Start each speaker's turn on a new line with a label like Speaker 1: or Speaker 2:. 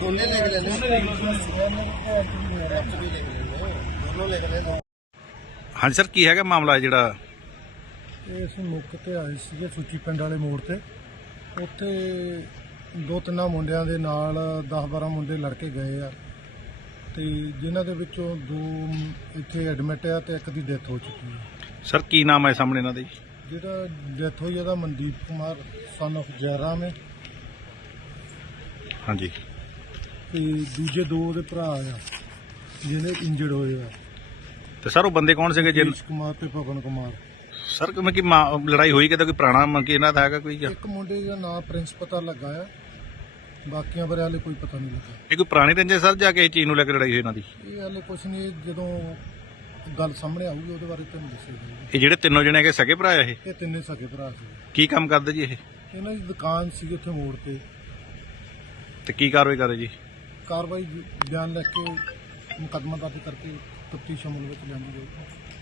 Speaker 1: ਦੋਨੇ ਲੈ ਕੇ ਲੈਣੇ ਦੋਨੇ ਲੈ ਕੇ ਦੋਨੋਂ ਲੈ ਕੇ ਲੈਣੇ
Speaker 2: ਹਾਂਜੀ ਸਰ ਕੀ ਹੈਗਾ ਮਾਮਲਾ ਜਿਹੜਾ?
Speaker 3: ਇਹ ਅਸੀਂ ਮੁੱਖ ਤੇ ਆਏ ਸੀਗੇ ਸੁੱਚੀ ਪਿੰਡ ਵਾਲੇ ਮੋੜ ਤੇ। ਉੱਥੇ ਦੋ ਤਿੰਨਾਂ ਮੁੰਡਿਆਂ ਦੇ ਨਾਲ 10-12 ਮੁੰਡੇ ਲੜ ਕੇ ਗਏ ਆ। ਤੇ ਜਿਨ੍ਹਾਂ ਦੇ ਵਿੱਚੋਂ ਦੋ ਇੱਥੇ ਐਡਮਿਟ ਆ ਤੇ ਇੱਕ ਦੀ ਡੈਥ ਹੋ ਚੁੱਕੀ ਹੈ
Speaker 2: ਸਰ ਕੀ ਨਾਮ ਹੈ ਸਾਹਮਣੇ ਇਹਨਾਂ ਦੇ?
Speaker 3: ਜਿਹੜਾ ਡੈਥ ਹੋਈ ਉਹਦਾ ਮਨਦੀਪ ਕੁਮਾਰ ਸਨ of ਜੈਰਾਮ ਹੈ
Speaker 2: ਹਾਂਜੀ।
Speaker 3: ਤੇ ਦੂਜੇ ਦੋ ਉਹਦੇ ਭਰਾ ਆ ਜਿਹਨੇ ਇੰਜਰਡ ਹੋਏ ਆ।
Speaker 2: ਤੇ ਸਰ ਉਹ ਬੰਦੇ ਕੌਣ ਸੀਗੇ ਜਿਨ
Speaker 3: ਕੁਮਾਰ ਤੇ ਪਵਨ ਕੁਮਾਰ।
Speaker 2: ਸਰ ਕਿਵੇਂ ਕਿ ਮਾ- ਲੜਾਈ ਹੋਈ ਕਿਤੇ ਕੋਈ ਪੁਰਾਣਾ ਮ- ਕਿ ਇਹਨਾਂ ਦਾ ਹੈਗਾ ਕੋਈ ਜਾਂ-
Speaker 3: ਇੱਕ ਮੁੰਡੇ ਦਾ ਨਾਮ ਪ੍ਰਿੰਸ ਪਤਾ ਲੱਗਾ ਆ। ਬਾਕੀਆਂ ਬਾਰੇ ਹਾਲੇ ਕੋਈ ਪਤਾ ਨਹੀਂ ਲੱਗਾ।
Speaker 2: ਇਹ ਕੋਈ ਪੁਰਾਣੀ ਰੰਜੇ ਸਰ ਜਾ ਕੇ ਇਹ ਚੀਜ਼ ਨੂੰ ਲੈ ਕੇ ਲੜਾਈ ਹੋਈ ਇਹਨਾਂ ਦੀ?
Speaker 3: ਇਹ ਹਾਲੇ ਕੁਛ ਨਹੀਂ ਜਦੋਂ ਗੱਲ ਸਾਹਮਣੇ ਆਊਗੀ ਉਹਦੇ ਬਾਰੇ ਤੁਹਾਨੂੰ ਦੱਸੇਗਾ
Speaker 2: ਇਹ ਜਿਹੜੇ ਤਿੰਨੋਂ ਜਣੇ ਹੈਗੇ ਸਗੇ ਭਰਾ ਇਹ?
Speaker 3: ਇਹ ਤਿੰਨੇ ਸਕੇ ਭਰਾ ਸੀ।
Speaker 2: ਕੀ ਕੰਮ ਕਰਦੇ ਜੀ ਇਹ?
Speaker 3: ਇਹਨਾਂ ਦੀ ਦੁਕਾਨ ਸੀ ਉੱਥੇ ਮੋੜ ਤੇ।
Speaker 2: ਤੇ ਕੀ ਕਾਰਵਾਈ ਕਰਦੇ ਜੀ?
Speaker 3: ਕਾਰਵਾਈ ਬਿਆਨ ਲਿਖ ਕੇ ਮੁਕੱਦਮਾ ਦਰਜ ਕਰਕੇ ਤਫਤੀਸ਼ ਅਮਲ ਵਿੱਚ ਲਿਆਂਦੀ ਜਾਊਗੀ।